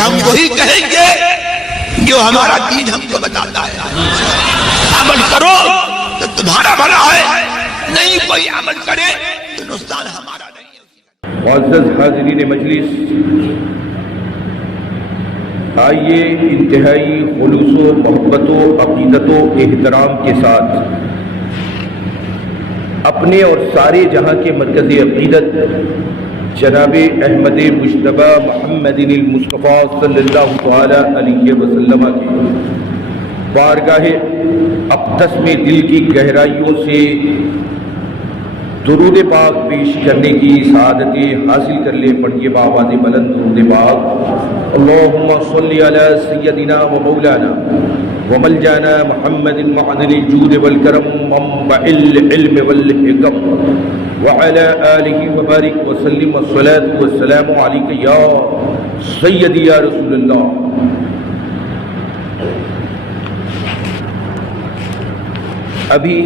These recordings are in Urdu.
ہم وہی کہیں گے جو ہمارا دین ہم کو بتاتا ہے. عمل کرو تو تمہارا بھلا ہے، نہیں کوئی عمل کرے تو نقصان ہمارا نہیں ہے. معزز حاضرین مجلس، آئیے انتہائی خلوص و محبت و عقیدت و احترام کے ساتھ اپنے اور سارے جہاں کے مرکز عقیدت جناب احمد مجتبی محمد المصطفیٰ صلی اللہ تعالی علیہ وسلم کے بارگاہ اقدس میں دل کی گہرائیوں سے درود پاک پیش کرنے کی سعادت حاصل کر لے. پڑھیے بآواز بلند درود پاک. اللہم صلی علی سیدنا و مولانا و ملجانا محمد معدن الجود والکرم منبع العلم والحکم وعلى آلہ وبارک وسلم والصلاة والسلام علیک یا سیدی یا رسول اللہ. ابھی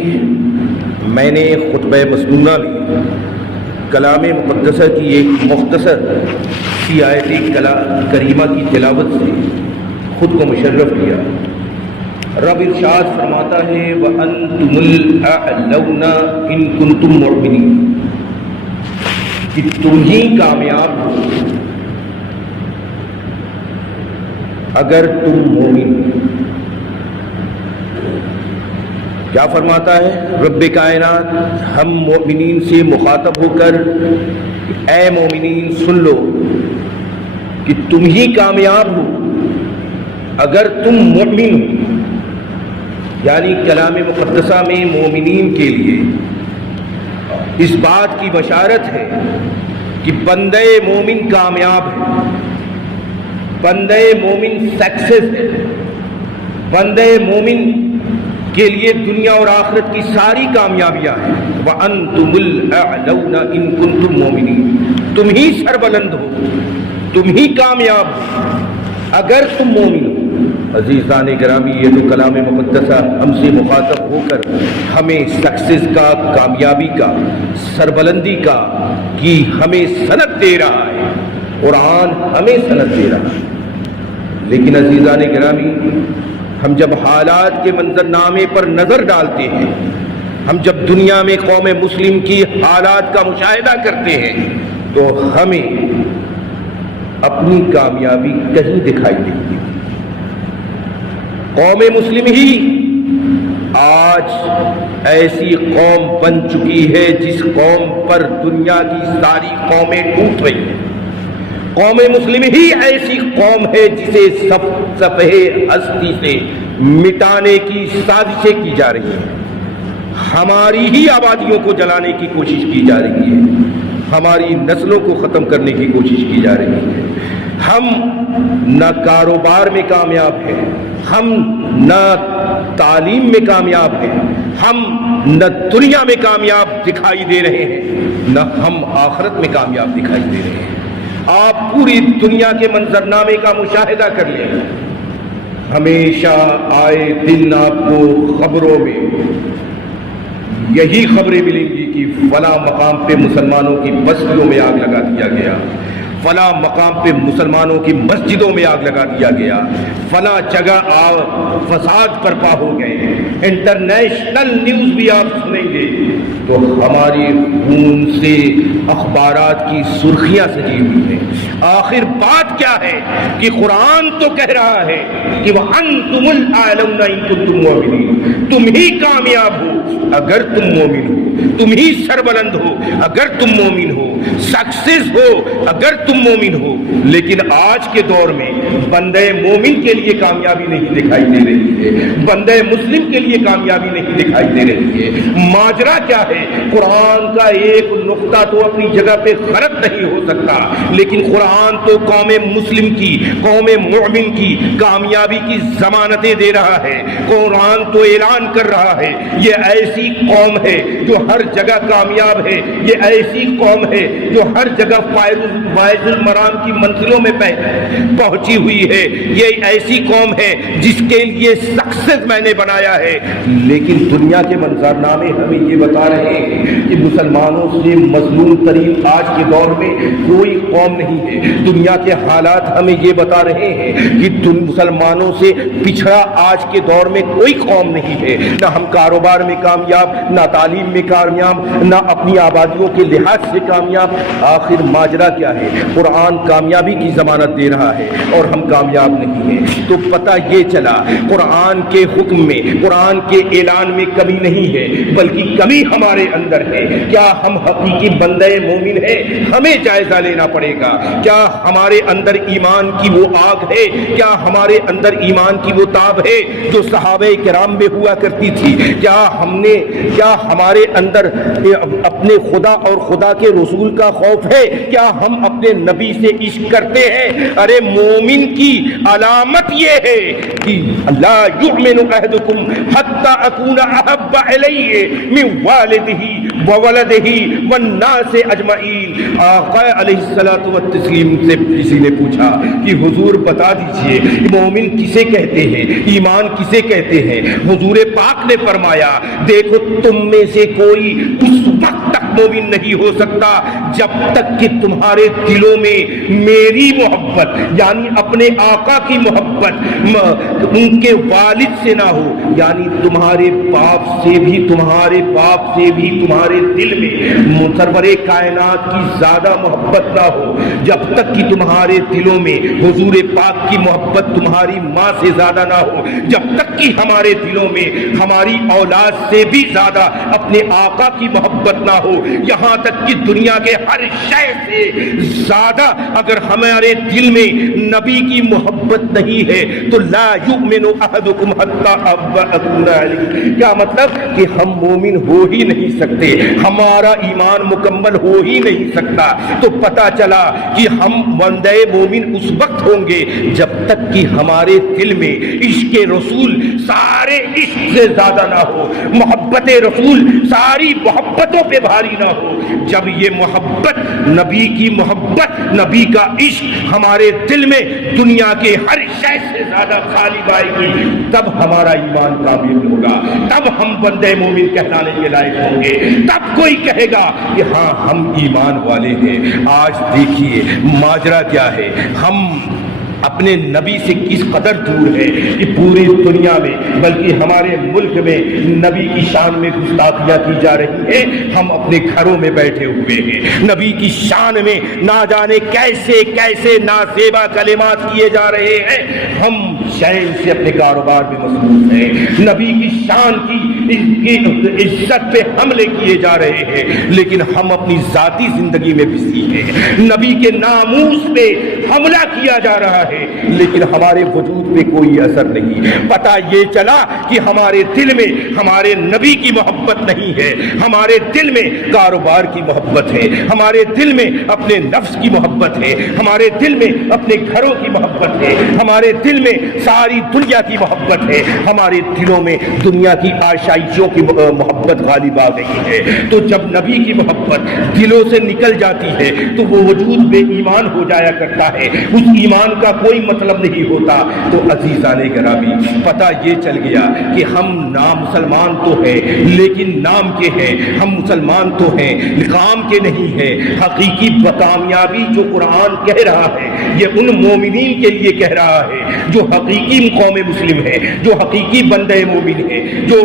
میں نے خطبہ مسنونہ میں کلام مقدسہ کی ایک مختصر سی آیت کریمہ کی تلاوت سے خود کو مشرف کیا. رب ارشاد فرماتا ہے وَأَنْتُمُ الْأَعْلَوْنَ إِن كُنتُم مُّؤْمِنِينَ، کہ تم ہی کامیاب ہو اگر تم مومن ہو. کیا فرماتا ہے رب کائنات؟ ہم مومنین سے مخاطب ہو کر اے مومنین سن لو کہ تم ہی کامیاب ہو اگر تم مومن ہو. یعنی کلام مقدسہ میں مومنین کے لیے اس بات کی بشارت ہے کہ بندے مومن کامیاب ہے، بندے مومن سکسیس ہے، بندے مومن کے لیے دنیا اور آخرت کی ساری کامیابیاں ہیں. وَأَنْتُمُ الْأَعْلَوْنَ إِن كُنتُم مُّؤْمِنِينَ، تم ہی سربلند ہو، تم ہی کامیاب ہو اگر تم مومن ہو. عزیزان گرامی، یہ تو کلام مقدسہ ہم سے مخاطب ہو کر ہمیں سکسیس کا، کامیابی کا، سربلندی کا کی ہمیں سند دے رہا ہے. قرآن ہمیں سند دے رہا ہے. لیکن عزیزان گرامی، ہم جب حالات کے منظرنامے پر نظر ڈالتے ہیں، ہم جب دنیا میں قوم مسلم کی حالات کا مشاہدہ کرتے ہیں، تو ہمیں اپنی کامیابی کہیں دکھائی نہیں دیتی. قوم مسلم ہی آج ایسی قوم بن چکی ہے جس قوم پر دنیا کی ساری قومیں ٹوٹ رہی ہیں. قوم مسلم ہی ایسی قوم ہے جسے صفحہ ہستی سے مٹانے کی سازشیں کی جا رہی ہیں. ہماری ہی آبادیوں کو جلانے کی کوشش کی جا رہی ہے، ہماری نسلوں کو ختم کرنے کی کوشش کی جا رہی ہے. ہم نہ کاروبار میں کامیاب ہیں، ہم نہ تعلیم میں کامیاب ہیں، ہم نہ دنیا میں کامیاب دکھائی دے رہے ہیں، نہ ہم آخرت میں کامیاب دکھائی دے رہے ہیں. آپ پوری دنیا کے منظرنامے کا مشاہدہ کر لیں، ہمیشہ آئے دن آپ کو خبروں میں یہی خبریں ملیں گی کہ فلاں مقام پہ مسلمانوں کی بستیوں میں آگ لگا دیا گیا، فلاں مقام پہ مسلمانوں کی مسجدوں میں آگ لگا دیا گیا، فلاں جگہ فساد برپا ہو گئے. انٹرنیشنل نیوز بھی آپ سنیں گے تو ہماری خون سے اخبارات کی سرخیاں سجی ہوئی ہیں. آخر بات کیا ہے کہ قرآن تو کہہ رہا ہے کہ وَأَنْتُمُ الْأَعْلَوْنَ إِن كُنتُم مُّؤْمِنِينَ، تم ہی کامیاب ہو اگر تم مومن ہو، تم ہی سربلند ہو اگر تم مومن ہو، سکسیس ہو اگر تم مومن ہو. لیکن آج کے دور میں بندے مومن کے لیے کامیابی نہیں دکھائی دے رہی ہے، بندے مسلم کے لیے کامیابی نہیں دکھائی دے رہی ہے. ماجرا کیا ہے؟ قرآن کا ایک نقطہ تو اپنی جگہ پہ غلط نہیں ہو سکتا، لیکن قرآن تو قوم مسلم کی، قوم مومن کی کامیابی کی ضمانتیں دے رہا ہے. قرآن تو اعلان کر رہا ہے یہ ایسی قوم ہے جو ہر جگہ کامیاب ہے، یہ ایسی قوم ہے جو ہر جگہ فائز المرام کی منزلوں میں پہنچی ہوئی ہے، یہ ایسی قوم ہے جس کے لیے سکسیس میں نے بنایا ہے، لیکن دنیا کے منظرنامے ہمیں یہ بتا رہے ہیں کہ مسلمانوں سے مظلوم ترین آج کے دور میں کوئی قوم نہیں ہے۔ دنیا کے حالات ہمیں یہ بتا رہے ہیں کہ مسلمانوں سے پچھڑا آج کے دور میں کوئی قوم نہیں ہے، نہ ہم کاروبار میں کامیاب، نہ تعلیم میں کامیاب، نہ اپنی آبادیوں کے لحاظ سے کامیاب۔ آخر ماجرا کیا ہے؟ قرآن کامیابی کی ضمانت دے رہا ہے اور ہم کامیاب نہیں ہیں۔ تو پتہ یہ چلا قرآن کے حکم میں، قرآن کے اعلان میں کمی نہیں ہے، بلکہ کمی ہمارے اندر ہے۔ کیا ہم حقیقی بندے مومن ہیں؟ ہمیں جائزہ لینا پڑے گا۔ کیا ہمارے اندر ایمان کی وہ آگ ہے؟ کیا ہمارے اندر ایمان کی وہ تاب ہے جو صحابہ کرام میں ہوا کرتی تھی؟ کیا ہمارے اندر اپنے خدا اور خدا کے رسول کا خوف ہے؟ کیا ہم اپنے نبی سے عشق کرتے ہیں؟ ارے مومن کی علامت یہ ہے کہ لا یؤمن احدکم حتی اکون احب الیہ من والدہ وولدہ والناس اجمعین۔ آقا علیہ الصلوۃ والتسلیم سے کسی نے پوچھا کہ حضور بتا دیجئے مومن کسے کہتے ہیں، ایمان کسے کہتے ہیں؟ حضور پاک نے فرمایا دیکھو تم میں سے کوئی اس وقت تک مومن نہیں ہو سکتا جب تک کہ تمہارے دلوں میں میری محبت یعنی اپنے آقا کی محبت ان کے والد سے نہ ہو، یعنی تمہارے باپ سے بھی تمہارے دل میں سرور کائنات کی زیادہ محبت نہ ہو، جب تک کہ تمہارے دلوں میں حضور پاک کی محبت تمہاری ماں سے زیادہ نہ ہو، جب تک کہ ہمارے دلوں میں ہماری اولاد سے بھی زیادہ اپنے آقا کی محبت نہ ہو، یہاں تک کہ دنیا کے ہر شے سے زیادہ اگر ہمارے دل میں نبی کی محبت نہیں ہے تو لا یؤمن احدکم حتی اکون علیہ۔ کیا مطلب کہ ہم مومن ہو ہی نہیں سکتے، ہمارا ایمان مکمل ہو ہی نہیں سکتا۔ تو پتہ چلا کہ ہم بندے مومن اس وقت ہوں گے جب تک کہ ہمارے دل میں عشق رسول سارے عشق سے زیادہ نہ ہو، محبت رسول ساری محبتوں پہ بھاری نہ ہو۔ جب یہ محبت نبی کی محبت، نبی کا عشق ہمارے دل میں دنیا کے ہر شے سے زیادہ غالب آئے گی، تب ہمارا ایمان کامل ہوگا، تب ہم بندے مومن کہلانے کے لائق ہوں گے، تب کوئی کہے گا کہ ہاں ہم ایمان والے ہیں۔ آج دیکھیے ماجرا کیا ہے، ہم اپنے نبی سے کس قدر دور ہے کہ پوری دنیا میں بلکہ ہمارے ملک میں نبی کی شان میں گستاخیاں کی جا رہی ہیں، ہم اپنے گھروں میں بیٹھے ہوئے ہیں، نبی کی شان میں نہ جانے کیسے کیسے نازیبا کلمات کیے جا رہے ہیں، ہم شین سے اپنے کاروبار میں مصروف ہیں، نبی کی شان کی عزت پہ حملے کیے جا رہے ہیں، لیکن ہم اپنی ذاتی زندگی میں بزی ہیں، نبی کے ناموس پہ حملہ کیا جا رہا ہے لیکن ہمارے وجود پہ کوئی اثر نہیں۔ پتہ یہ چلا کہ ہمارے دل میں ہمارے نبی کی محبت نہیں ہے، ہمارے دل میں کاروبار کی محبت ہے، ہمارے دل میں اپنے نفس کی محبت ہے، ہمارے دل میں اپنے گھروں کی محبت ہے، ہمارے دل میں ساری دنیا کی محبت ہے، ہمارے دلوں میں دنیا کی آشائشوں کی محبت غالب آ گئی ہے۔ تو جب نبی کی محبت دلوں سے نکل جاتی ہے تو وہ وجود بے ایمان ہو جایا کرتا ہے، اس ایمان کا کوئی مطلب نہیں ہوتا۔ تو عزیزان گرامی پتہ یہ چل گیا کہ ہم نام مسلمان تو ہیں لیکن نام کے ہیں، ہم مسلمان تو ہیں کام کے نہیں ہیں۔ حقیقی کامیابی جو قرآن کہہ رہا ہے یہ ان مومنین کے لیے کہہ رہا ہے جو حقیقی قوم مسلم ہے، جو حقیقی بندے مومن ہیں، جو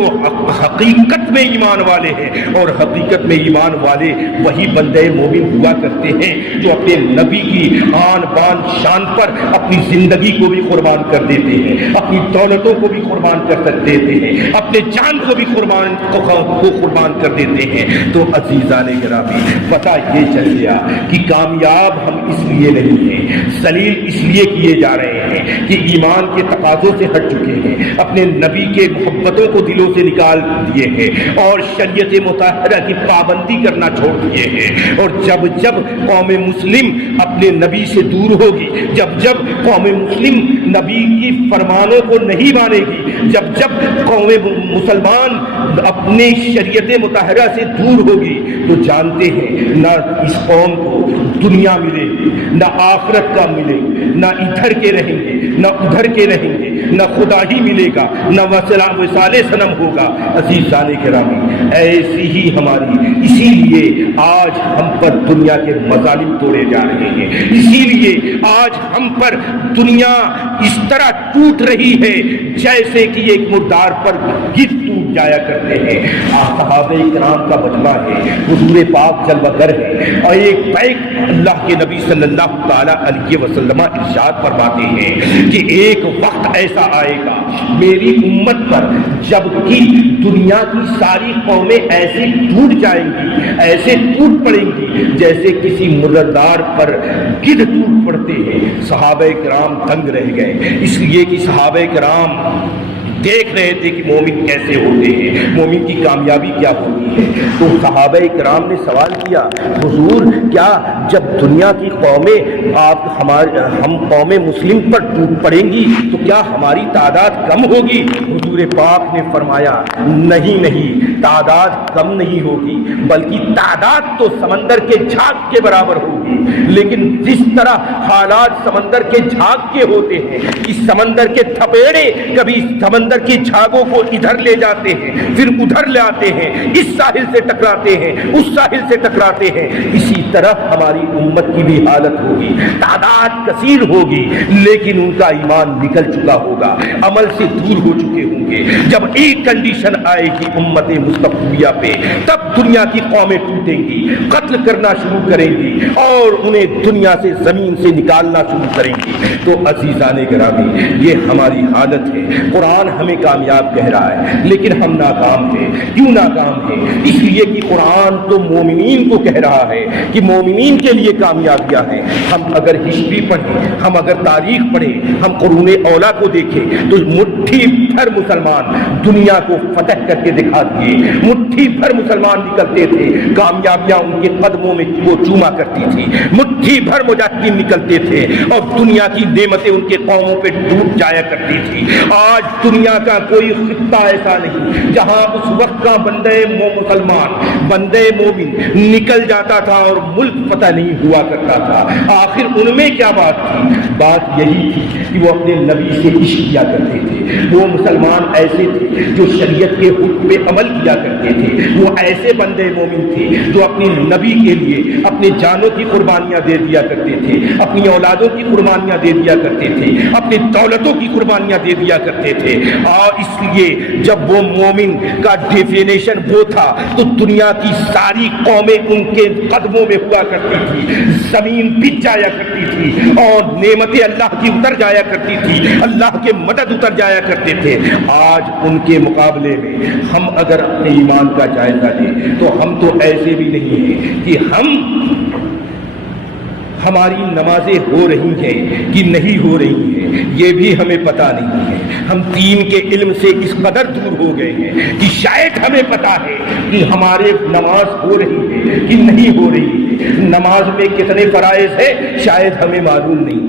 حقیقت میں ایمان والے ہیں، اور حقیقت میں ایمان والے وہی بندے مومن ہوا کرتے ہیں جو اپنے نبی کی آن بان شان پر اپنی زندگی کو بھی قربان کر دیتے ہیں، اپنی دولتوں کو بھی قربان کر دیتے ہیں، اپنے جان کو بھی قربان کر دیتے ہیں۔ تو عزیزان گرامی پتہ یہ چل گیا کہ کامیاب ہم اس لیے نہیں ہیں، ذلیل اس لیے کیے جا رہے ہیں کہ ایمان کے تقاضوں سے ہٹ چکے ہیں، اپنے نبی کے محبتوں کو دلوں سے نکال دیے ہیں اور شریعت مطہرہ کی پابندی کرنا چھوڑ دیے ہیں۔ اور جب جب قوم مسلم اپنے نبی سے دور ہوگی، جب جب قوم مسلم نبی کی فرمانوں کو نہیں مانے گی، جب جب قوم مسلمان اپنے شریعت مطہرہ سے دور ہوگی، تو جانتے ہیں نہ اس قوم کو دنیا ملے گی، نہ آخرت کا ملے گی، نہ ادھر کے رہیں گے نہ ادھر کے رہیں گے، نہ خدا ہی ملے گا نہ وصال صنم ہوگا۔ عزیزان گرامی، ایسی ہی ہماری، اسی لیے آج ہم پر دنیا کے مظالم توڑے جا رہے ہیں، اسی لیے آج ہم پر دنیا اس طرح ٹوٹ رہی ہے جیسے کہ ایک مردار پر گرد ٹوٹ جایا کرتے ہیں۔ صحابہ کرام کا مجمع ہے، حضور پاک جلوہ گر ہے، اور ایک بیک اللہ کے نبی صلی اللہ تعالی علیہ وسلم ارشاد فرماتے ہیں کہ ایک وقت ایسا آئے گا میری امت پر جب کہ دنیا کی ساری قومیں ایسے ٹوٹ جائیں گی، ایسے ٹوٹ پڑیں گی جیسے کسی مردار پر گدھ ٹوٹ پڑتے ہیں۔ صحابہ کرام دنگ رہ گئے، اس لیے کہ صحابہ کرام دیکھ رہے تھے کہ مومن کیسے ہوتے ہیں، مومن کی کامیابی کیا ہوتی ہے۔ تو صحابہ کرام نے سوال کیا، حضور کیا جب دنیا کی قومیں ہم قوم مسلم پر ٹوٹ پڑیں گی تو کیا ہماری تعداد کم ہوگی؟ حضور پاک نے فرمایا نہیں، تعداد کم نہیں ہوگی، بلکہ تعداد تو سمندر کے جھاگ کے برابر ہوگی، لیکن جس طرح حالات سمندر کے جھاگ کے ہوتے ہیں، اس سمندر کے تھپیڑے کبھی سمندر کی جھاگوں کو ادھر لے جاتے ہیں، پھر ادھر لے آتے ہیں، اس ساحل سے ٹکراتے ہیں، اس ساحل سے ٹکراتے ہیں، اسی طرح ہماری امت کی بھی حالت ہوگی، تعداد کثیر ہوگی لیکن ان کا ایمان نکل چکا ہوگا، عمل سے دور ہو چکے ہوں گے۔ جب ایک کنڈیشن آئے گی امت مصطفیہ پہ، تب دنیا کی قومیں ٹوٹیں گی، قتل کرنا شروع کریں گی اور انہیں دنیا سے زمین سے نکالنا شروع کریں گی۔ تو عزیزان گرامی، یہ ہماری حالت ہے۔ قرآن ہمیں کامیاب کہہ رہا ہے لیکن ہم ناکام ہیں۔ کیوں ناکام ہیں؟ اس لیے کہ قرآن تو مومنین کو کہہ رہا ہے کہ مومنین کے لیے کامیابیاں ہیں۔ ہم اگر ہسٹری پڑھیں، ہم اگر تاریخ پڑھیں، ہم قرون اولا کو دیکھیں تو مٹھی بھر مسلمان دنیا کو فتح کر کے دکھا دیے، مٹھی بھر مسلمان نکلتے تھے، کامیابیاں ان کے قدموں میں وہ چوما کرتی تھی، مٹھی بھر مجاہدین نکلتے تھے اور دنیا کی نعمتیں ان کے قوموں پہ ٹوٹ جایا کرتی تھی۔ آج دنیا کا کوئی خطہ ایسا نہیں جہاں اس وقت کا بندے مسلمان، بندے مومن نکل جاتا تھا اور ملک فتح نہیں ہوا کرتا تھا۔ آخر ان میں کیا بات تھی؟ بات یہی تھی کہ وہ اپنے نبی سے عشق کیا کرتے تھے، وہ مسلمان ایسے تھے جو شریعت کے حکم پہ عمل کیا کرتے تھے، وہ ایسے بندے مومن تھے جو اپنے نبی کے لیے اپنے جانوں کی قربانیاں دے دیا کرتے تھے، اپنی اولادوں کی قربانیاں دے دیا کرتے تھے، اپنی دولتوں کی قربانیاں دے دیا کرتے تھے۔ اور اس لیے جب وہ مومن کا ڈیفینیشن وہ تھا تو دنیا کی ساری قومیں ان کے قدموں میں ہوا کرتی تھی، زمین بچ جایا کرتی تھی اور نعمتیں اللہ کی اتر جایا کرتی تھی، اللہ کے مدد اتر جایا کرتے تھے۔ آج ان کے مقابلے میں ہم اگر اپنے ایمان کا جائزہ لیں تو ہم تو ایسے بھی نہیں ہیں کہ ہماری نمازیں ہو رہی ہیں کہ نہیں ہو رہی ہیں یہ بھی ہمیں پتہ نہیں ہے۔ ہم دین کے علم سے اس قدر دور ہو گئے ہیں کہ شاید ہمیں پتہ ہے کہ ہمارے نماز ہو رہی ہے کہ نہیں ہو رہی ہے، نماز میں کتنے فرائض ہیں شاید ہمیں معلوم نہیں،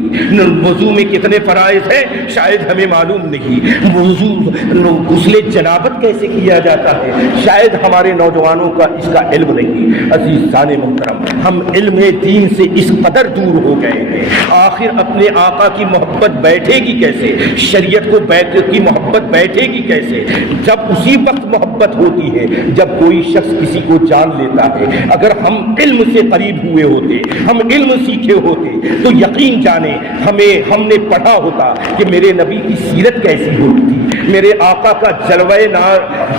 وضو میں کتنے فرائض ہیں شاید ہمیں معلوم نہیں، غسل جنابت کیسے کیا جاتا ہے شاید ہمارے نوجوانوں کا اس کا علم نہیں۔ عزیزان محترم، ہم علم دین سے اس قدر دور ہو گئے ہیں۔ آخر اپنے آقا کی محبت بیٹھے گی کیسے؟ شریعت کو کی محبت بیٹھے گی کیسے؟ جب اسی وقت محبت ہوتی ہے جب کوئی شخص کسی کو جان لیتا ہے۔ اگر ہم علم سے قریب ہوئے ہوتے، ہم علم سیکھے ہوتے تو یقین جانے ہم نے پڑھا ہوتا کہ میرے نبی کی سیرت کیسی ہوتی تھی، میرے آقا کا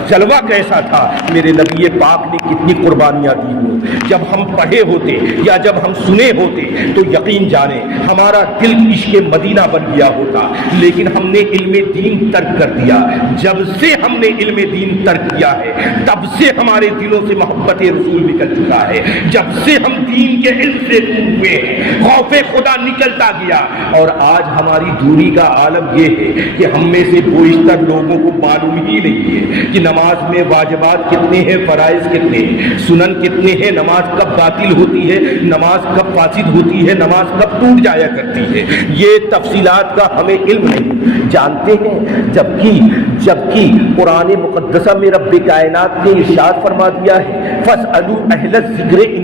جلوہ کیسا تھا، میرے نبی پاک نے کتنی قربانیاں دی ہوں۔ جب ہم پڑھے ہوتے یا جب ہم سنے ہوتے تو یقین جانے ہمارا دل عشق مدینہ بن گیا ہوتا، لیکن ہم نے علم دین ترک کر دیا۔ جب سے ہم نے علم دین ترک کیا ہے تب سے ہمارے دلوں سے محبت رسول نکل چکا ہے، جب سے ہم دین کے علم سے دور ہوئے ہیں خوف خدا نکلتا گیا، اور آج ہماری دوری کا عالم یہ ہے کہ ہم میں سے بیشتر لوگوں کو معلوم ہی نہیں ہے کہ نماز میں واجبات کتنے ہیں، فرائض کتنے ہیں، سنن کتنے ہیں، نماز کب باطل ہوتی ہے، نماز کب فاسد ہوتی ہے، نماز کب ٹوٹ جایا کرتی ہے، یہ تفصیلات کا ہمیں علم نہیں جانتے ہیں۔ جبکہ قرآن مقدسہ میں رب کائنات نے ارشاد فرما دیا ہے فَاسْأَلُوا أَهْلَ الذِّكْرِ إِن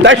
10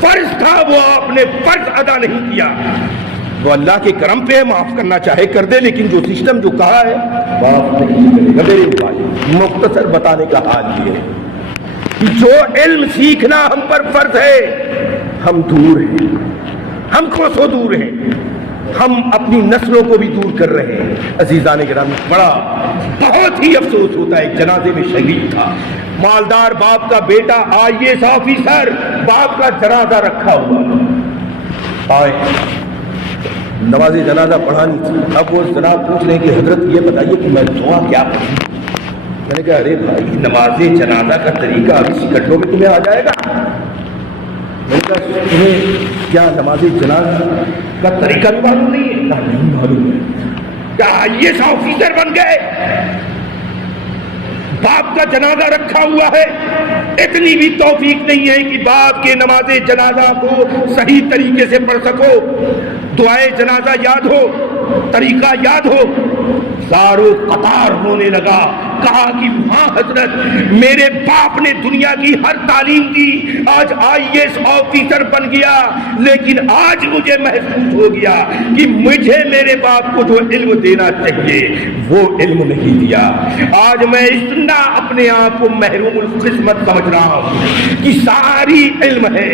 فرض تھا وہ آپ نے فرض ادا نہیں کیا. وہ اللہ کے کرم پہ معاف کرنا چاہے کر دے, لیکن جو سسٹم جو کہا ہے معاف نہیں کرے گا. میرے بھائی مختصر بتانے کا حال یہ ہے کہ جو علم سیکھنا ہم پر فرض ہے ہم دور ہیں, ہم کو سو دور ہیں, ہم اپنی نسلوں کو بھی دور کر رہے ہیں. عزیزان گرامی, بہت ہی افسوس ہوتا ہے. ایک جنازے میں شہید تھا, مالدار باپ کا بیٹا IAS آفیسر, باپ کا جنازہ رکھا ہوا. آئے نماز جنازہ پڑھانی تھی. اب وہ جناب پوچھ رہے ہیں کہ حضرت یہ بتائیے کہ میں دعا کیا پڑھوں. میں نے کہا ارے بھائی نماز جنازہ کا طریقہ ابھی سکٹوں میں تمہیں آ جائے گا. میں نے کہا تمہیں کیا نماز جنازہ کا طریقہ بھی معلوم نہیں ہے؟ کہا نہیں معلوم ہے. کیا IAS آفیسر بن گئے, باپ کا جنازہ رکھا ہوا ہے, اتنی بھی توفیق نہیں ہے کہ باپ کے نماز جنازہ کو صحیح طریقے سے پڑھ سکو, دعائے جنازہ یاد ہو, طریقہ یاد ہو. ساروں قطار ہونے لگا. کہا کہ ہاں حضرت میرے باپ نے دنیا کی ہر تعلیم دی, آج IAS آفیسر بن گیا, لیکن آج مجھے محسوس ہو گیا کہ مجھے میرے باپ کو جو علم دینا چاہیے وہ علم نہیں دیا. آج میں اتنا اپنے آپ کو محروم القسمت سمجھ رہا ہوں کہ ساری علم ہے,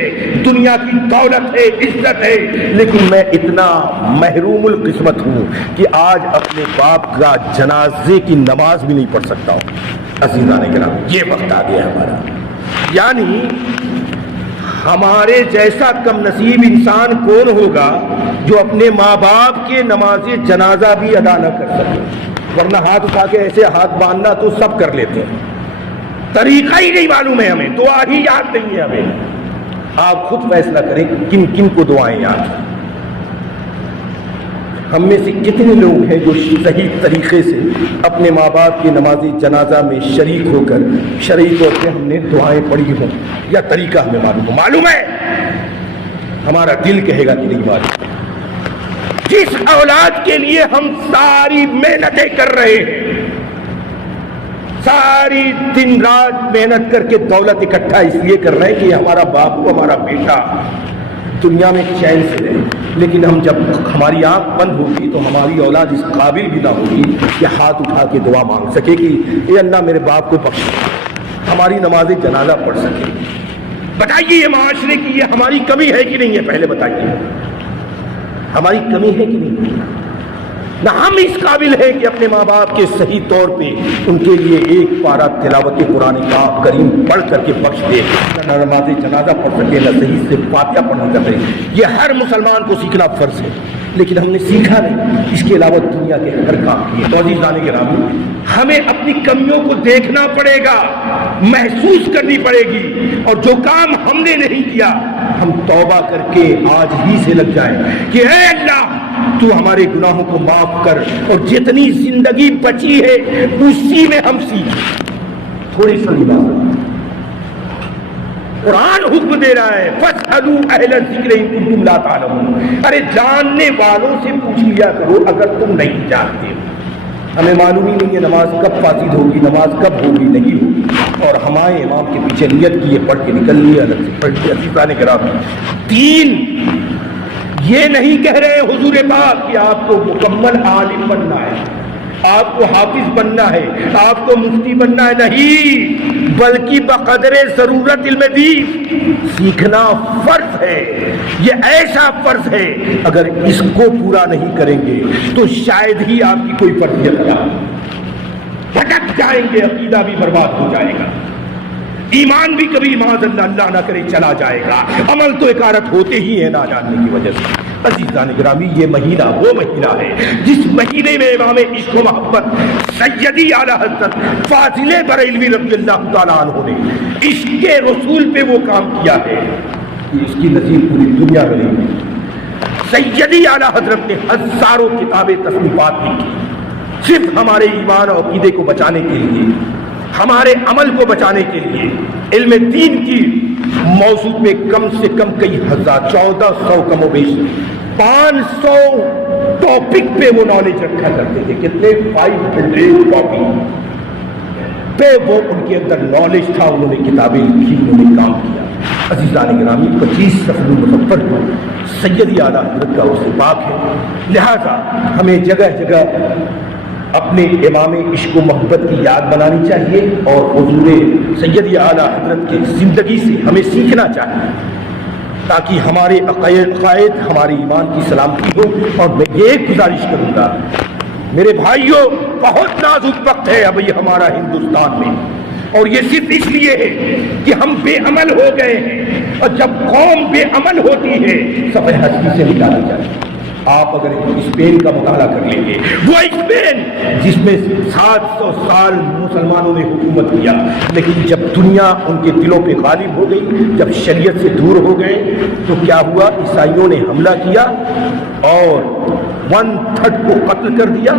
دنیا کی دولت ہے, عزت ہے, لیکن میں اتنا محروم القسمت ہوں کہ آج اپنے باپ کا جنازے کی نماز بھی نہیں پڑھ سکتا ہوں. عزیزان کرام, یہ وقت آ گیا ہمارا. یعنی ہمارے جیسا کم نصیب انسان کون ہوگا جو اپنے ماں باپ کے نماز جنازہ بھی ادا نہ کر سکے. ورنہ ہاتھ اٹھا کے ایسے ہاتھ باندھنا تو سب کر لیتے ہیں, طریقہ ہی نہیں معلوم ہے ہمیں, دعا ہی یاد نہیں ہے ہمیں. آپ خود فیصلہ کریں کن کن کو دعائیں یاد ہیں. ہم میں سے کتنے لوگ ہیں جو صحیح طریقے سے اپنے ماں باپ کی نماز جنازہ میں شریک ہو کر شرعی طور پہ ہم نے دعائیں پڑھی ہوں, یا طریقہ ہمیں معلوم ہو؟ معلوم ہے, ہمارا دل کہے گا کہ نہیں معلوم. جس اولاد کے لیے ہم ساری محنتیں کر رہے ہیں, ساری دن رات محنت کر کے دولت اکٹھا اس لیے کر رہے ہیں کہ ہمارا باپ کو, ہمارا بیٹا دنیا میں چین سے رہے, لیکن ہم جب ہماری آنکھ بند ہوگی تو ہماری اولاد اس قابل بھی نہ ہوگی کہ ہاتھ اٹھا کے دعا مانگ سکے کہ اے اللہ میرے باپ کو بخش, ہماری نماز جنازہ پڑھ سکے. بتائیے یہ معاشرے کی یہ ہماری کمی ہے کہ نہیں ہے؟ پہلے بتائیے ہماری کمی ہے کہ نہیں؟ نہ ہم اس قابل ہیں کہ اپنے ماں باپ کے صحیح طور پہ ان کے لیے ایک پارہ تلاوت قرآن کریم پڑھ کر کے بخش دے, نہ نماز جنازہ پڑھ سکے, نہ صحیح سے فاتحہ پڑھنے کا طریقہ. یہ ہر مسلمان کو سیکھنا فرض ہے, لیکن ہم نے سیکھا نہیں. اس کے علاوہ دنیا کے ہر کام کیے. تو عزیزان گرامی, ہمیں اپنی کمیوں کو دیکھنا پڑے گا, محسوس کرنی پڑے گی, اور جو کام ہم نے نہیں کیا ہم توبہ کر کے آج ہی سے لگ جائیں کہ اے اللہ تو ہمارے گناہوں کو معاف کر, اور جتنی زندگی بچی ہے اسی میں ہم سیکھیں. تھوڑی سی بات قرآن حکم دے رہا ہے, فَاسْأَلُوا أَهْلَ الذِّكْرِ إِن كُنتُمْ لَا تَعْلَمُونَ. ارے جاننے والوں سے پوچھ لیا کرو اگر تم نہیں جانتے. ہمیں معلوم ہی نہیں ہے نماز کب فاسد ہوگی, نماز کب ہوگی نہیں ہوگی, اور ہمارے امام کے پیچھے نیت کی یہ پڑھ کے نکل لیے, الگ سے پڑھ کے. عزیزان کرام, دین یہ نہیں کہہ رہے حضور پاک کہ آپ کو مکمل عالم بننا ہے, آپ کو حافظ بننا ہے, آپ کو مفتی بننا ہے, نہیں, بلکہ بقدر ضرورت علم دین سیکھنا فرض ہے. یہ ایسا فرض ہے اگر اس کو پورا نہیں کریں گے تو شاید ہی آپ کی کوئی فرضیت ادا ہو, بھٹک جائیں گے, عقیدہ بھی برباد ہو جائے گا, ایمان بھی کبھی معاذ اللہ نہ کرے چلا جائے گا, عمل تو اکارت ہوتے ہی ہیں نہ جاننے کی وجہ سے. عزیزان گرامی, یہ مہینہ وہ مہینہ ہے جس مہینے میں امام عشق و محبت سیدی اعلیٰ حضرت فاضل بریلوی رضی اللہ تعالیٰ عنہ نے عشق کے رسول پہ وہ کام کیا ہے کہ اس کی نصیب پوری دنیا میں نہیں. سیدی اعلیٰ حضرت نے ہزاروں کتابیں تصنیفات لکھی صرف ہمارے ایمان اور عقیدے کو بچانے کے لیے, ہمارے عمل کو بچانے کے لیے. علم دین کی موضوع پہ کم سے کم کئی ہزار, 1400 کم و بیش 500 ٹاپک پہ وہ نالج رکھا کرتے تھے. کتنے 500 ٹاپک پہ وہ ان کے اندر نالج تھا, انہوں نے کتابیں لکھی, انہوں نے کام کیا. عزیزان گرامی 25 صفر المظفر کو سیدی اعلیٰ حضرت کا عرس پاک ہے، لہذا ہمیں جگہ جگہ اپنے امام عشق و محبت کی یاد بنانی چاہیے اور حضور سیدی اعلیٰ حضرت کی زندگی سے ہمیں سیکھنا چاہیے تاکہ ہمارے عقائد ہمارے ایمان کی سلامتی ہو۔ اور میں یہ گزارش کروں گا میرے بھائیوں، بہت نازک وقت ہے ابھی ہمارا ہندوستان میں، اور یہ صرف اس لیے ہے کہ ہم بے عمل ہو گئے ہیں، اور جب قوم بے عمل ہوتی ہے صفحہ ہستی سے مٹانا چاہیے۔ آپ اگر اسپین کا مطالعہ کر لیں گے، وہ اسپین جس میں 700 سال مسلمانوں نے حکومت کیا، لیکن جب دنیا ان کے دلوں پہ غالب ہو گئی، جب شریعت سے دور ہو گئے تو کیا ہوا؟ عیسائیوں نے حملہ کیا اور 1/3 کو قتل کر دیا،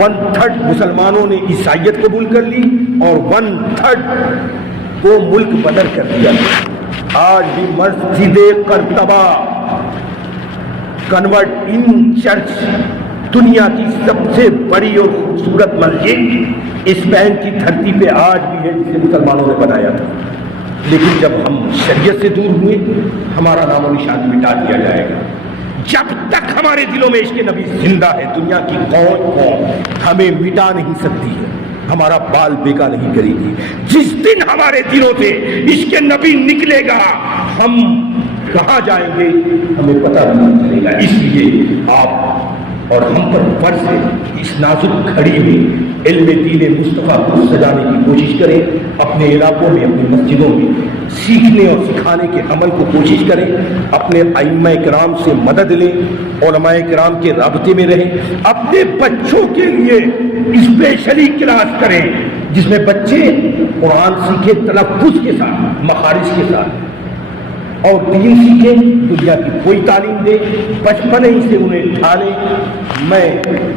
1/3 مسلمانوں نے عیسائیت قبول کر لی اور 1/3 کو ملک بدر کر دیا۔ آج بھی مسجد قرطبہ کنورٹ ان چرچ دنیا کی سب سے بڑی اور خوبصورت مسجد اسپین کی دھرتی پہ آج بھی ہے، جسے مسلمانوں نے بنایا تھا، لیکن جب ہم شریعت سے دور ہوئے ہمارا نام و نشان مٹا دیا جائے گا۔ جب تک ہمارے دلوں میں عشق نبی زندہ ہے، دنیا کی قوم ہمیں مٹا نہیں سکتی ہے، ہمارا بال بیکا نہیں کرے گی۔ جس دن ہمارے دلوں سے عشق نبی نکلے گا ہم کہاں جائیں گے ہمیں پتہ نہیں چلے گا۔ اس لیے آپ اور ہم پر فرض ہے اس نازک گھڑی میں علم دین مصطفیٰ کو سجانے کی کوشش کریں، اپنے علاقوں میں اپنی مسجدوں میں سیکھنے اور سکھانے کے عمل کو کوشش کریں، اپنے ائمہ کرام سے مدد لیں، علماء کرام کے رابطے میں رہیں، اپنے بچوں کے لیے اسپیشلی کلاس کریں جس میں بچے قرآن سیکھیں تلفظ کے ساتھ، مخارج کے ساتھ، اور دین سیکھیں، دنیا کی کوئی تعلیم دے، بچپن ہی سے انہیں ڈھالیں۔ میں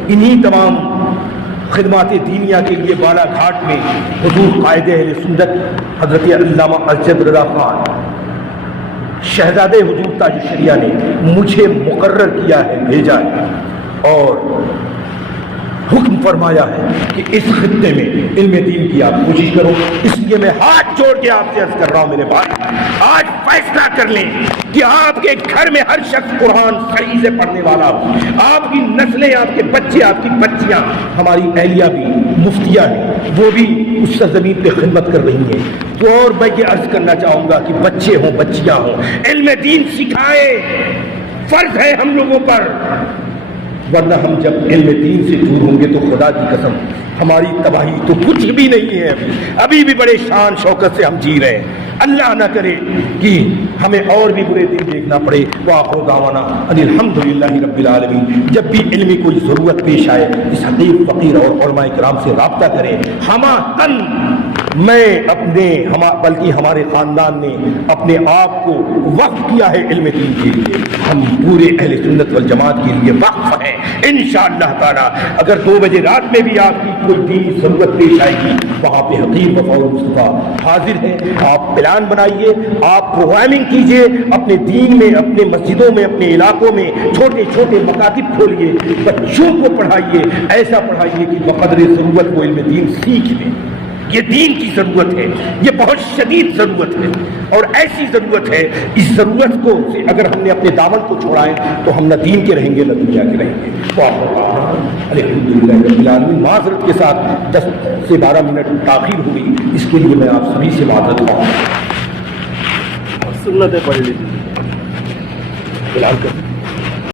انہی تمام خدمات دینیہ کے لیے بالا گھاٹ میں حضور قائد اہل سنت حضرت علامہ ارشد رضا خان شہزادے حضور تاج الشریعہ نے مجھے مقرر کیا ہے، بھیجا ہے اور حکم فرمایا ہے کہ اس خطے میں علم دین کی آپ کوشش کرو۔ اس لیے میں ہاتھ جوڑ کے آپ سے عرض کر رہا ہوں میرے بھائی، آج فیصلہ کر لیں کہ آپ کے گھر میں ہر شخص قرآن صحیح سے پڑھنے والا ہو، آپ کی نسلیں، آپ کے بچے، آپ کی بچیاں، ہماری اہلیہ بھی مفتیہ ہیں، وہ بھی اس سرزمین پہ خدمت کر رہی ہیں۔ تو اور میں یہ عرض کرنا چاہوں گا کہ بچے ہوں، بچیاں ہوں، علم دین سکھائیں، فرض ہے ہم لوگوں پر، ورنہ ہم جب علم دین سے دور ہوں گے تو خدا کی قسم ہماری تباہی تو کچھ بھی نہیں ہے۔ ابھی بھی بڑے شان شوکت سے ہم جی رہے ہیں، اللہ نہ کرے کہ ہمیں اور بھی برے دن دیکھنا پڑے۔ وآخر دعوانا ان الحمدللہ رب العالمین۔ جب بھی علمی کوئی ضرورت پیش آئے اس حقیر فقیر اور علماء کرام سے رابطہ کریں۔ ہما تن میں اپنے بلکہ ہمارے خاندان نے اپنے آپ کو وقف کیا ہے علم دین کے لیے، ہم پورے اہل سنت والجماعت کے لیے وقف ہیں انشاءاللہ تعالی۔ اگر 2 بجے رات میں بھی آپ کی کوئی دینی ضرورت پیش آئے گی وہاں پہ حقیر وفا مصطفیٰ حاضر ہے۔ آپ پلان بنائیے، آپ پروگرامنگ کیجئے، اپنے دین میں، اپنے مسجدوں میں، اپنے علاقوں میں چھوٹے چھوٹے مکاتب کھولیے، بچوں کو پڑھائیے، ایسا پڑھائیے کہ بقدر ضرورت وہ علم دین سیکھ لیں۔ یہ دین کی ضرورت ہے، یہ بہت شدید ضرورت ہے اور ایسی ضرورت ہے، اس ضرورت کو اگر ہم نے اپنے دامن کو چھوڑا ہے تو ہم نہ دین کے رہیں گے نہ دنیا کے رہیں گے۔ الحمدللہ رب العالمین۔ معذرت کے ساتھ 10 سے 12 منٹ تاخیر ہوئی، اس کے لیے میں آپ سبھی سے معذرت خواہ ہوں۔ سنتیں پڑھ لیجیے۔ اعلان کر